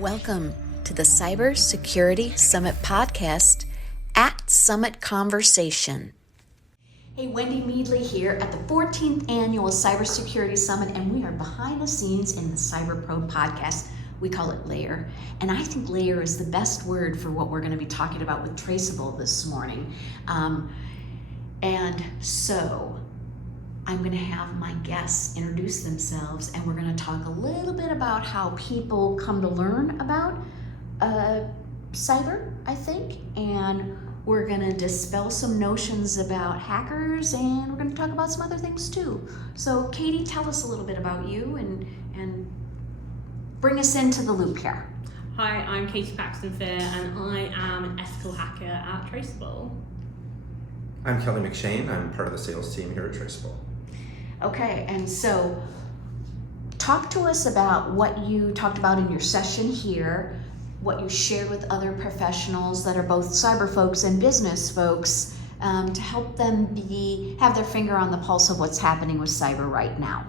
Welcome to the Cybersecurity Summit podcast at Summit Conversation. Hey, Wendy Meadley here at the 14th Annual Cybersecurity Summit, and we are behind the scenes in the Cyber Pro podcast. We call it Layer, and I think Layer is the best word for what we're going to be talking about with Traceable this morning. And so I'm going to have my guests introduce themselves, and we're going to talk a little bit about how people come to learn about cyber, I think, and we're going to dispel some notions about hackers, and we're going to talk about some other things too. So Katie, tell us a little bit about you and bring us into the loop here. Hi, I'm Katie Paxton-Fear, and I am an ethical hacker at Traceable. I'm Kelly McShane. I'm part of the sales team here at Traceable. Okay, and so talk to us about what you talked about in your session here, what you shared with other professionals that are both cyber folks and business folks to help them have their finger on the pulse of what's happening with cyber right now.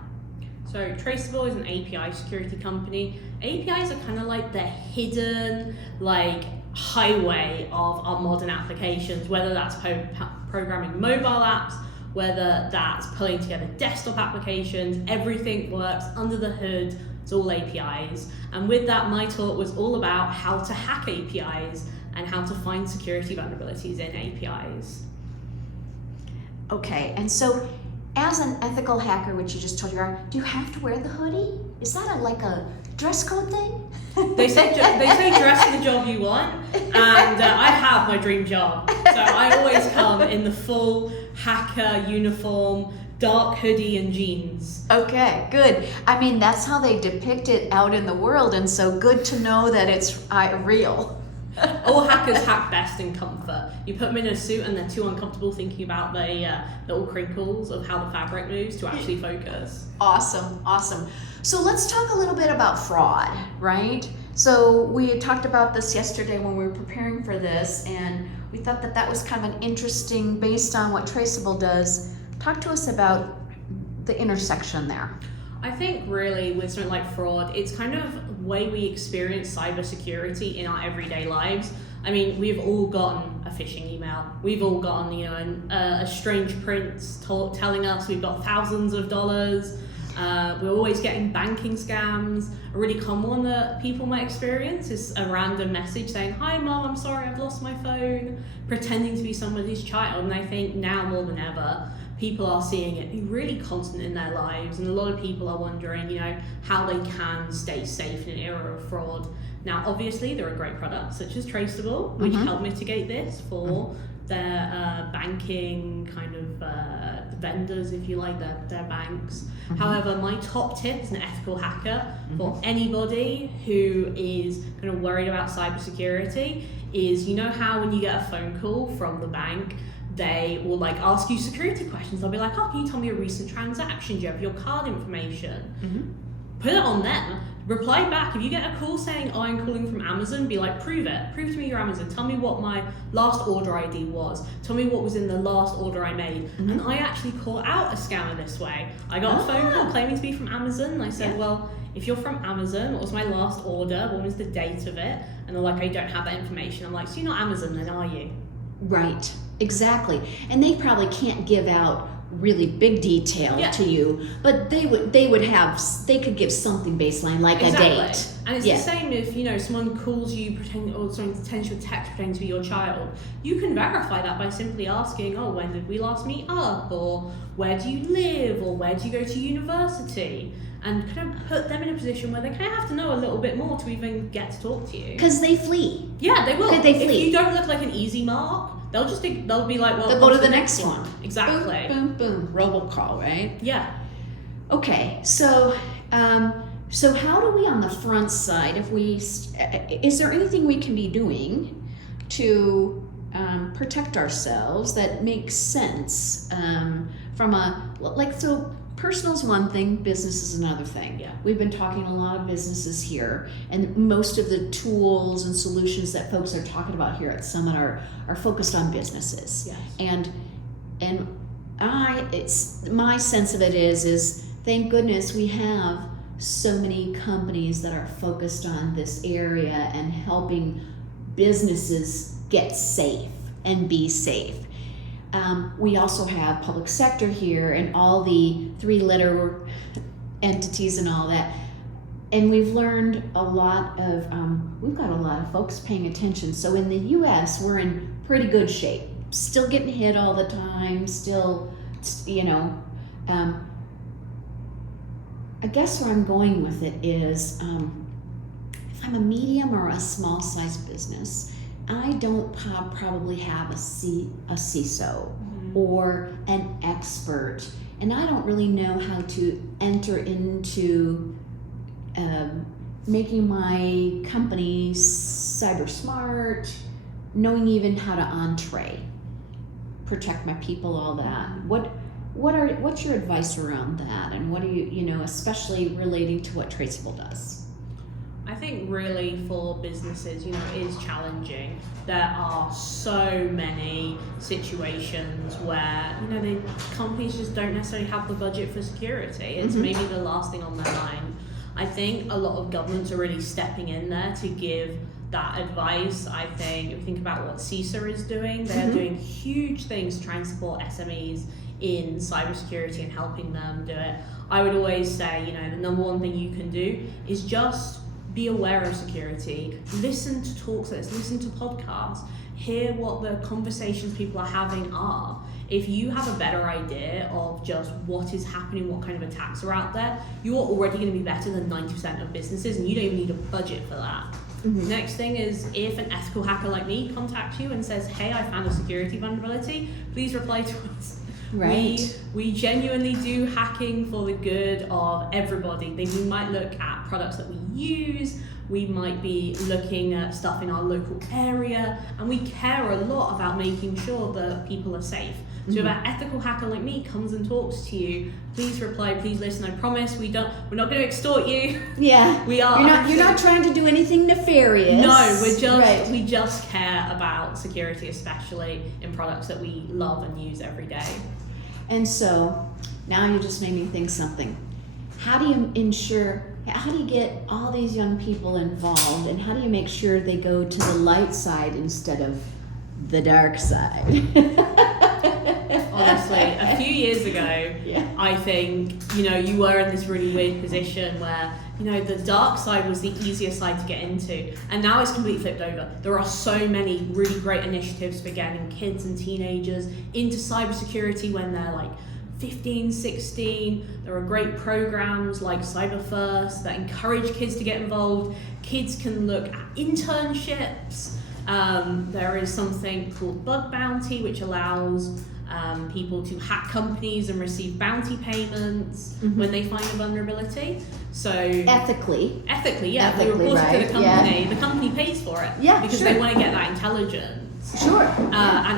So Traceable is an API security company. APIs are kind of like the hidden highway of our modern applications, whether that's programming mobile apps, whether that's pulling together desktop applications. Everything works under the hood. It's all APIs. And with that, my talk was all about how to hack APIs and how to find security vulnerabilities in APIs. Okay, and so as an ethical hacker, which you just told you are, do you have to wear the hoodie? Is that a dress code thing? They say dress for the job you want, and I have my dream job. So I always come in the full hacker uniform, dark hoodie and jeans. Okay, good. I mean, that's how they depict it out in the world, and so good to know that it's real. All hackers hack best in comfort. You put them in a suit and they're too uncomfortable thinking about the little crinkles of how the fabric moves to actually focus. Awesome. So let's talk a little bit about fraud, right? So we had talked about this yesterday when we were preparing for this, and we thought that was kind of an interesting, based on what Traceable does. Talk to us about the intersection there. I think really with something like fraud, it's kind of the way we experience cybersecurity in our everyday lives. I mean, we've all gotten a phishing email. We've all gotten, a strange prince telling us we've got thousands of dollars. We're always getting banking scams. A really common one that people might experience is a random message saying, "Hi Mom, I'm sorry, I've lost my phone," pretending to be somebody's child. And I think now more than ever, people are seeing it be really constant in their lives, and a lot of people are wondering, how they can stay safe in an era of fraud. Now, obviously, there are great products such as Traceable, which help mitigate this for their banking kind of vendors, if you like, their banks. However, my top tip as an ethical hacker for anybody who is kind of worried about cybersecurity is, how when you get a phone call from the bank, they will ask you security questions. They'll be like, "Oh, can you tell me a recent transaction? Do you have your card information?" Put it on them. Reply back. If you get a call saying, "Oh, I'm calling from Amazon," be like, "Prove it. Prove to me you're Amazon. Tell me what my last order ID was. Tell me what was in the last order I made." And I actually caught out a scammer this way. I got a phone call claiming to be from Amazon, and I said, "Well, if you're from Amazon, what was my last order? What was the date of it?" And they're like, "I don't have that information." I'm like, "So you're not Amazon then, are you?" Right, exactly. And they probably can't give out really big detail to you, but they could give something baseline, like a date. And it's the same if someone calls you or someone sends you a text pretending to be your child. You can verify that by simply asking, "Oh, when did we last meet up?" or "Where do you live?" or "Where do you go to university?" and kind of put them in a position where they kind of have to know a little bit more to even get to talk to you. Because they flee. Yeah, they will. Could they flee? If you don't look like an easy mark, they'll be like, "Well, they'll go to the next one." Exactly. Boom, boom, boom. Robocall, right? Yeah. Okay, so how do we on the front side, is there anything we can be doing to protect ourselves that makes sense personal's one thing, business is another thing. Yeah. We've been talking a lot of businesses here, and most of the tools and solutions that folks are talking about here at Summit are focused on businesses. Yes. And my sense of it is thank goodness we have so many companies that are focused on this area and helping businesses get safe and be safe. We also have public sector here and all the 3-letter entities and all that. And we've learned a lot of, we've got a lot of folks paying attention. So in the US, we're in pretty good shape. Still getting hit all the time, still, I guess where I'm going with it is, if I'm a medium or a small size business, I don't probably have a CISO or an expert, and I don't really know how to enter into making my company cyber smart, knowing even how to entree, protect my people, all that. What's your advice around that, and what do you especially relating to what Traceable does? I think really for businesses, it is challenging. There are so many situations where, the companies just don't necessarily have the budget for security. It's maybe the last thing on their mind. I think a lot of governments are really stepping in there to give that advice. I think if you think about what CISA is doing, they're doing huge things to try and support SMEs in cybersecurity and helping them do it. I would always say, the number one thing you can do is just be aware of security, listen to talks, listen to podcasts, hear what the conversations people are having are. If you have a better idea of just what is happening, what kind of attacks are out there, you're already going to be better than 90% of businesses, and you don't even need a budget for that. Next thing is, if an ethical hacker like me contacts you and says, hey, I found a security vulnerability, please reply to us. Right. We genuinely do hacking for the good of everybody. We might look at products that we use, we might be looking at stuff in our local area, and we care a lot about making sure that people are safe. So if an ethical hacker like me comes and talks to you, please reply, please listen. I promise we're not going to extort you. Yeah. We are. You're not trying to do anything nefarious. No, we just care about security, especially in products that we love and use every day. And so now you just made me think something. How do you get all these young people involved, and how do you make sure they go to the light side instead of the dark side? Honestly, a few years ago, I think, you were in this really weird position where, the dark side was the easier side to get into. And now it's completely flipped over. There are so many really great initiatives for getting kids and teenagers into cybersecurity when they're like 15, 16. There are great programs like Cyber First that encourage kids to get involved. Kids can look at internships. There is something called Bug Bounty, which allows people to hack companies and receive bounty payments when they find a vulnerability. So ethically, yeah. They report it to the company. The company pays for it because they want to get that intelligence. Sure. And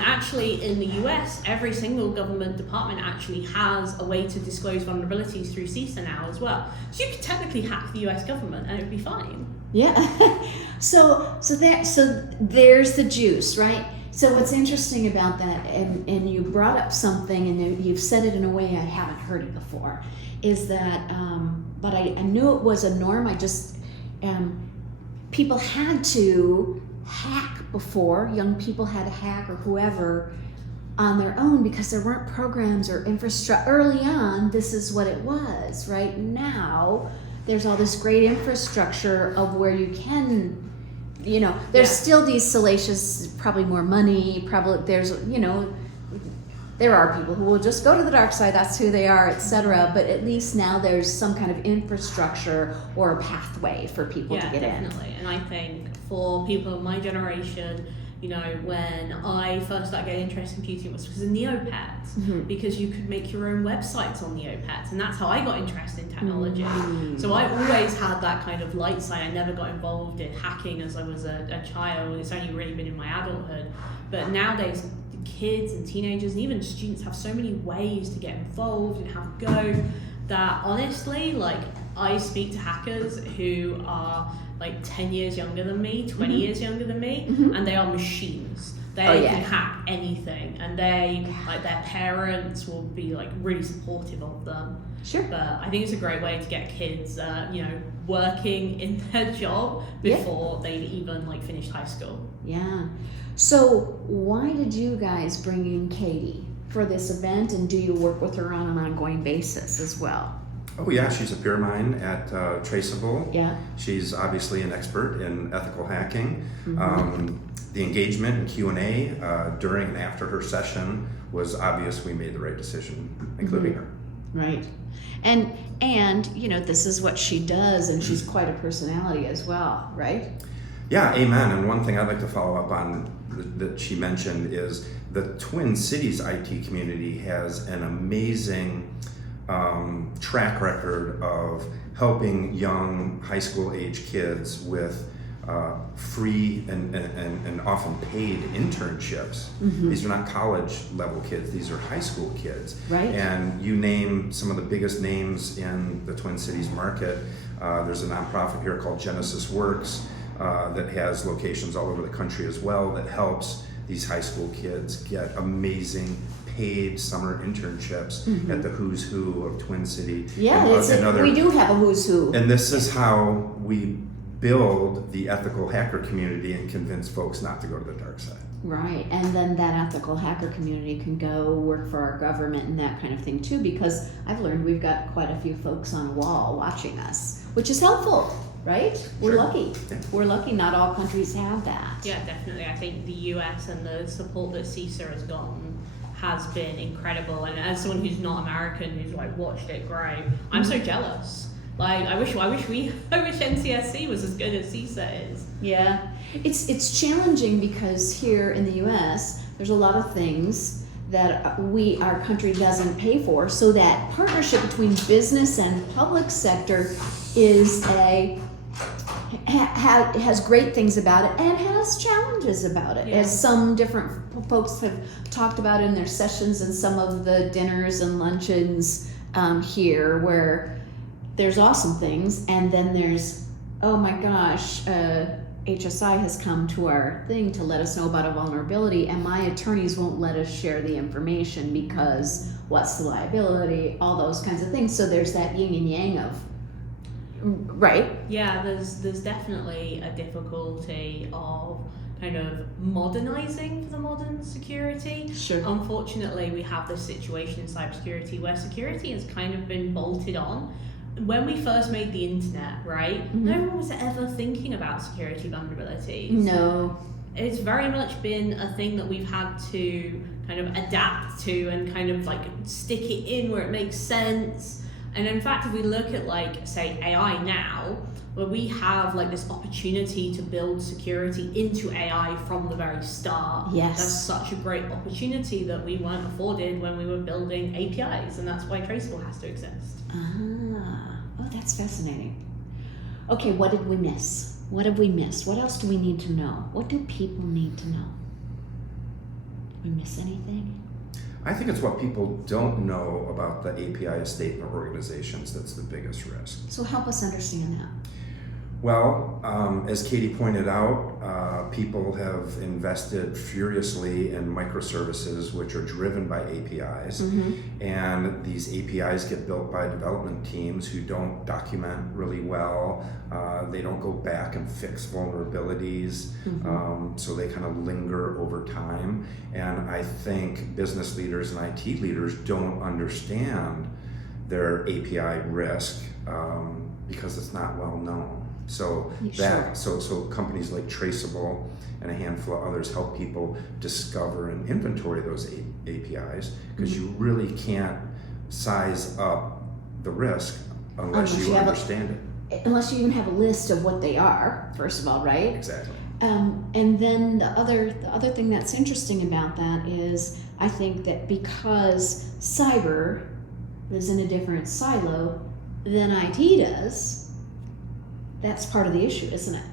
actually, in the US, every single government department actually has a way to disclose vulnerabilities through CISA now as well. So you could technically hack the US government and it would be fine. Yeah. So there's the juice, right? So what's interesting about that, and you brought up something, and you've said it in a way I haven't heard it before, is that, but I knew it was a norm. I just, people had to hack before. Young people had to hack, or whoever, on their own, because there weren't programs or infrastructure. Early on, this is what it was. Right now, there's all this great infrastructure of where you can, there's still these salacious, probably more money, there are people who will just go to the dark side, that's who they are, etc. But at least now there's some kind of infrastructure or a pathway for people to get definitely. And I think for people of my generation, when I first started getting interested in computing, it was because of Neopets, because you could make your own websites on Neopets, and that's how I got interested in technology. So I always had that kind of light side. I never got involved in hacking as I was a child. It's only really been in my adulthood. But nowadays, kids and teenagers and even students have so many ways to get involved and have a go that honestly, I speak to hackers who are 10 years younger than me, 20 years younger than me, and they are machines. They can hack anything, and they like their parents will be like really supportive of them. Sure. But I think it's a great way to get kids, working in their job before they've even like finished high school. Yeah. So why did you guys bring in Katie for this event, and do you work with her on an ongoing basis as well? Oh yeah, she's a peer of mine at Traceable. Yeah. She's obviously an expert in ethical hacking. Mm-hmm. The engagement and Q&A during and after her session was obvious. We made the right decision, including her. Right. And this is what she does, and she's quite a personality as well, right? Yeah, amen. And one thing I'd like to follow up on that she mentioned is the Twin Cities IT community has an amazing track record of helping young high school age kids with free and often paid internships. Mm-hmm. These are not college level kids, these are high school kids. Right. And you name some of the biggest names in the Twin Cities market. There's a nonprofit here called Genesis Works that has locations all over the country as well, that helps these high school kids get amazing paid summer internships at the who's who of Twin City. Yeah, we do have a who's who. And this is how we build the ethical hacker community and convince folks not to go to the dark side. Right, and then that ethical hacker community can go work for our government and that kind of thing too, because I've learned we've got quite a few folks on wall watching us, which is helpful, right? We're lucky. Yeah. We're lucky. Not all countries have that. Yeah, definitely. I think the US and the support that CISA has gotten has been incredible, and as someone who's not American, who's like watched it grow, I'm so jealous. Like I wish NCSC was as good as CISA is. Yeah, it's challenging because here in the U.S. there's a lot of things that our country doesn't pay for. So that partnership between business and public sector is has great things about it and has challenges about it, as some different folks have talked about in their sessions and some of the dinners and luncheons here, where there's awesome things, and then there's, oh my gosh, HSI has come to our thing to let us know about a vulnerability, and my attorneys won't let us share the information because what's the liability, all those kinds of things. So there's that yin and yang of, right? Yeah, there's definitely a difficulty of kind of modernizing the modern security. Sure. Unfortunately, we have this situation in cybersecurity where security has kind of been bolted on. When we first made the internet, right, no one was ever thinking about security vulnerabilities. No. It's very much been a thing that we've had to kind of adapt to and kind of like stick it in where it makes sense. And in fact, if we look at like, say, AI now, where we have like this opportunity to build security into AI from the very start. Yes. That's such a great opportunity that we weren't afforded when we were building APIs, and that's why Traceable has to exist. Oh, that's fascinating. Okay, what did we miss? What have we missed? What else do we need to know? What do people need to know? Did we miss anything? I think it's what people don't know about the API estate in organizations that's the biggest risk. So help us understand that. Well, as Katie pointed out, people have invested furiously in microservices which are driven by APIs, and these APIs get built by development teams who don't document really well. They don't go back and fix vulnerabilities, so they kind of linger over time. And I think business leaders and IT leaders don't understand their API risk because it's not well known. So so companies like Traceable and a handful of others help people discover and inventory those APIs, because you really can't size up the risk unless you understand it. Unless you even have a list of what they are, first of all, right? Exactly. And then the other thing that's interesting about that is, I think that because cyber lives in a different silo than IT does, that's part of the issue, isn't it?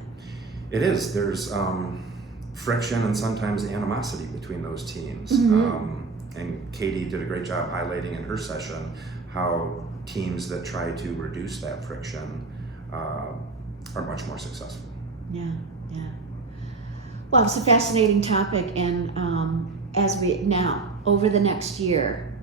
It is. There's friction and sometimes animosity between those teams. And Katie did a great job highlighting in her session how teams that try to reduce that friction are much more successful. Yeah. Well, it's a fascinating topic, and over the next year,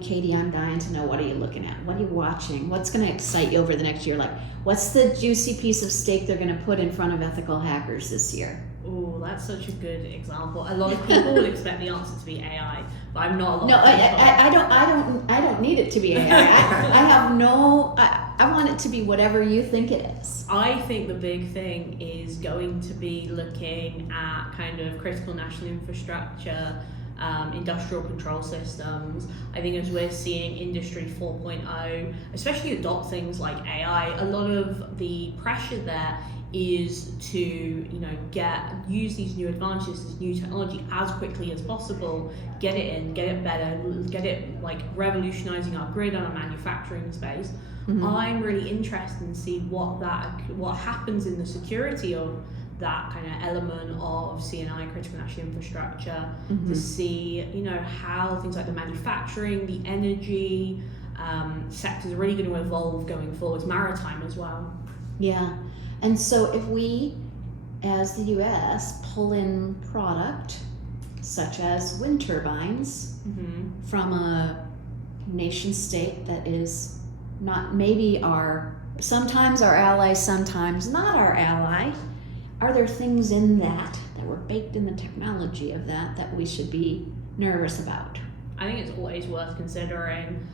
Katie, I'm dying to know, what are you looking at? What are you watching? What's going to excite you over the next year? Like, what's the juicy piece of steak they're going to put in front of ethical hackers this year? Oh, that's such a good example. A lot of people will expect the answer to be AI, but I'm not a lot No, of people. I don't need it to be AI. I want it to be whatever you think it is. I think the big thing is going to be looking at kind of critical national infrastructure, industrial control systems. I think as we're seeing Industry 4.0, especially adopt things like AI, a lot of the pressure there is to use these new advantages, this new technology as quickly as possible, get it in, get it better, get it like revolutionizing our grid and our manufacturing space. Mm-hmm. I'm really interested in see what happens in the security of that kind of element of CNI, critical national infrastructure, mm-hmm. to see how things like the manufacturing, the energy sectors are really going to evolve going forwards, maritime as well. Yeah. And so if we, as the U.S., pull in product such as wind turbines, mm-hmm. from a nation state that is not maybe sometimes our ally, sometimes not our ally, are there things in that were baked in the technology of that we should be nervous about? I think it's always worth considering,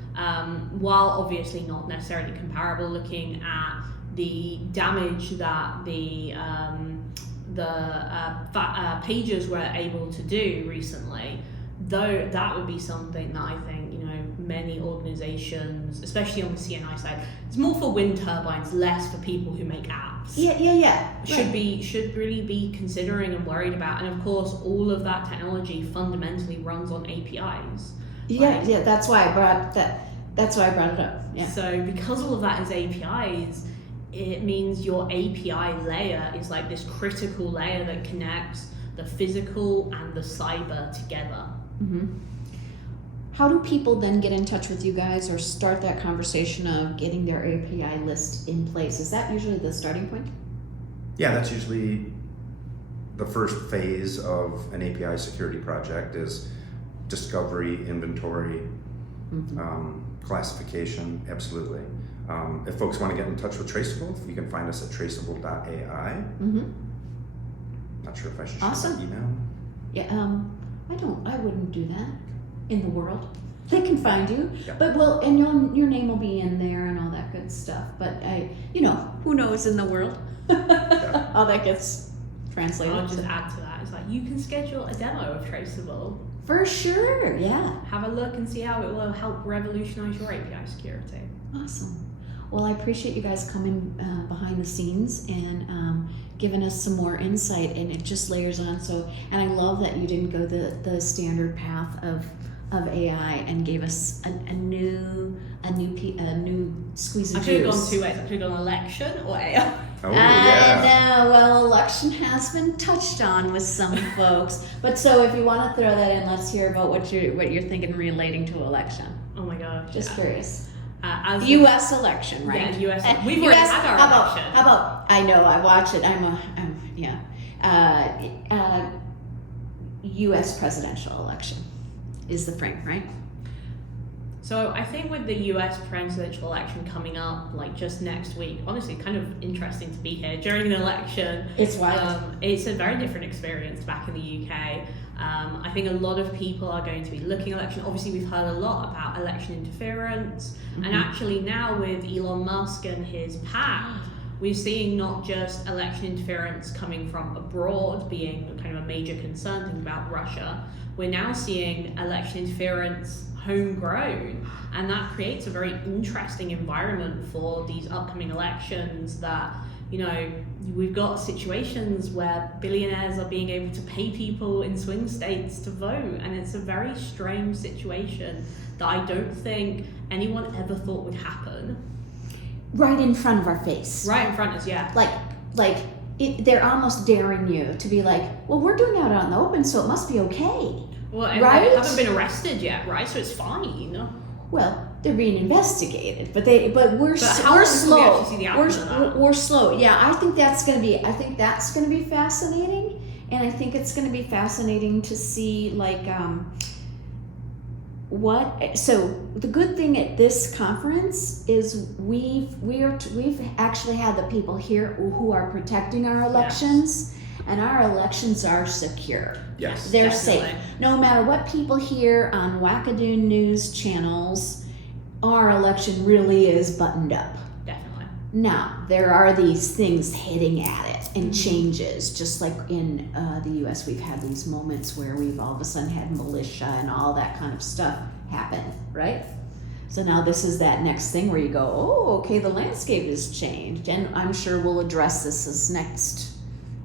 while obviously not necessarily comparable, looking at the damage that the pages were able to do recently, though that would be something that I think many organizations, especially on the CNI side, it's more for wind turbines, less for people who make apps. Yeah. Should really be considering and worried about, and of course all of that technology fundamentally runs on APIs. Yeah, that's why I brought that. That's why I brought it up. Yeah. So because all of that is APIs, it means your API layer is like this critical layer that connects the physical and the cyber together. Mm-hmm. How do people then get in touch with you guys or start that conversation of getting their API list in place? Is that usually the starting point? Yeah, that's usually the first phase of an API security project is discovery, inventory, mm-hmm. Classification, absolutely. If folks want to get in touch with Traceable, you can find us at traceable.ai. Mm-hmm. Not sure if I should share awesome. my email. Yeah, I wouldn't do that in the world. They can find you, yeah. But and your name will be in there and all that good stuff. But who knows in the world yeah. how that gets translated. I'll just add to that. It's like you can schedule a demo of Traceable. For sure, yeah. Have a look and see how it will help revolutionize your API security. Awesome. Well, I appreciate you guys coming behind the scenes and giving us some more insight, and it just layers on. And I love that you didn't go the standard path of AI and gave us a new squeeze of juice. I could have gone 2 ways. I could have gone election or AI. Oh, yeah. Well, election has been touched on with some folks. But so if you want to throw that in, let's hear about what you're thinking relating to election. Oh my gosh. Just curious. U.S. election, right? Yeah, U.S. We've already had our election. How about? I know. I watch it. U.S. presidential election is the frame, right? So I think with the US presidential election coming up, like just next week, honestly, kind of interesting to be here during an election. It's wild. It's a very different experience back in the UK. I think a lot of people are going to be looking at election. Obviously, we've heard a lot about election interference. Mm-hmm. And actually now with Elon Musk and his pact, we're seeing not just election interference coming from abroad being kind of a major concern, thinking about Russia. We're now seeing election interference homegrown, and that creates a very interesting environment for these upcoming elections that, we've got situations where billionaires are being able to pay people in swing states to vote, and it's a very strange situation that I don't think anyone ever thought would happen. Right in front of our face. Right in front of us, yeah. They're almost daring you to be like, well, we're doing it out in the open, so it must be okay. Well, and right? They haven't been arrested yet, right? So it's fine. Well, They're being investigated, but we're how we're long until we slow. actually see the outcome of that? We're slow. Yeah, I think that's going to be fascinating, and I think it's going to be fascinating to see like what. So the good thing at this conference is we've actually had the people here who are protecting our elections, and our elections are secure. Yes. They're Definitely. safe. No matter what people hear on wackadoo news channels, our election really is buttoned up. Definitely. Now, there are these things hitting at it and changes, just like in the US, we've had these moments where we've all of a sudden had militia and all that kind of stuff happen, right? So now this is that next thing where you go, oh, okay, the landscape has changed. And I'm sure we'll address this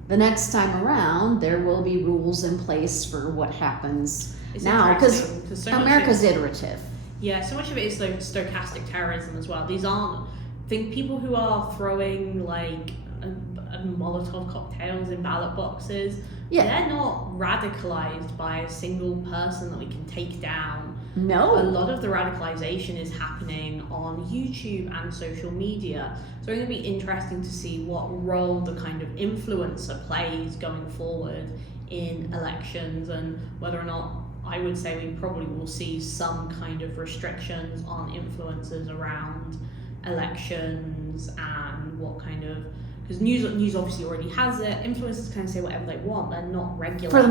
the next time around. There will be rules in place for what happens It's now, because interesting, 'cause so much America's of iterative. Yeah, so much of it is like stochastic terrorism as well. These aren't people who are throwing like a Molotov cocktails in ballot boxes. Yeah. They're not radicalized by a single person that we can take down. A No. lot of the radicalization is happening on YouTube and social media. So it's going to be interesting to see what role the kind of influencer plays going forward in elections, and whether or not, I would say we probably will see some kind of restrictions on influencers around elections and what kind of, because news obviously already has it. Influencers can say whatever they want. They're not regulated. For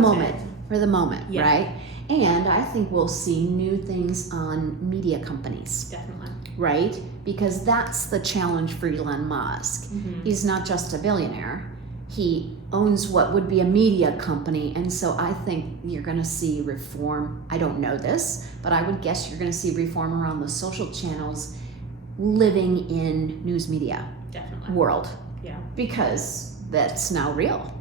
the moment, Yeah. right? And I think we'll see new things on media companies, Definitely. right? Because that's the challenge for Elon Musk. Mm-hmm. He's not just a billionaire. He owns what would be a media company, and so I think you're going to see reform. I don't know this, but I would guess you're going to see reform around the social channels living in news media Definitely. world, Yeah. because that's now real,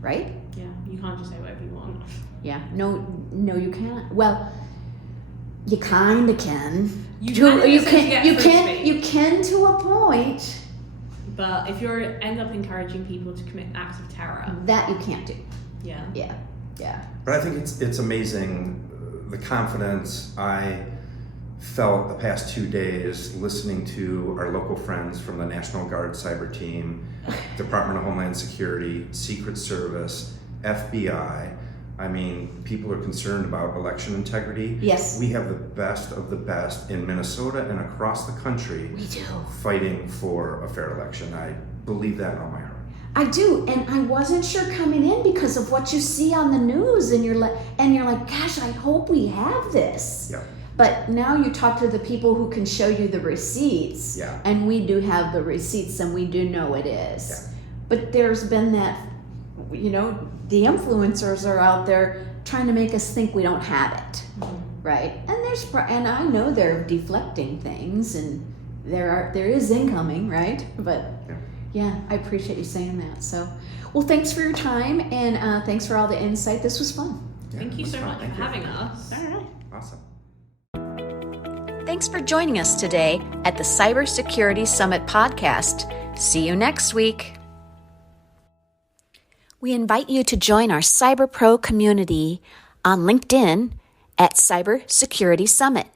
right? Yeah. You can't just say whatever you want. Yeah. No, you can't. Well, you kind of can. You You can can to a point. But if you end up encouraging people to commit acts of terror, That you can't do. yeah. Yeah. But I think it's amazing the confidence I felt the past 2 days listening to our local friends from the National Guard cyber team, Department of Homeland Security, Secret Service, FBI. I mean, people are concerned about election integrity. Yes. We have the best of the best in Minnesota and across the country We do. fighting for a fair election. I believe that in all my heart. I do, and I wasn't sure coming in because of what you see on the news, and you're like, gosh, I hope we have this. Yeah. But now you talk to the people who can show you the receipts, Yeah. and we do have the receipts, and we do know it is. Yeah. But there's been that, the influencers are out there trying to make us think we don't have it, right? And I know they're deflecting things, and there is incoming, right? But yeah, I appreciate you saying that. So, well, thanks for your time, and thanks for all the insight. This was fun. Yeah, Thank you it was so fun. much Thank for you. having us. All right. Awesome. Thanks for joining us today at the Cybersecurity Summit podcast. See you next week. We invite you to join our Cyber Pro community on LinkedIn at Cybersecurity Summit.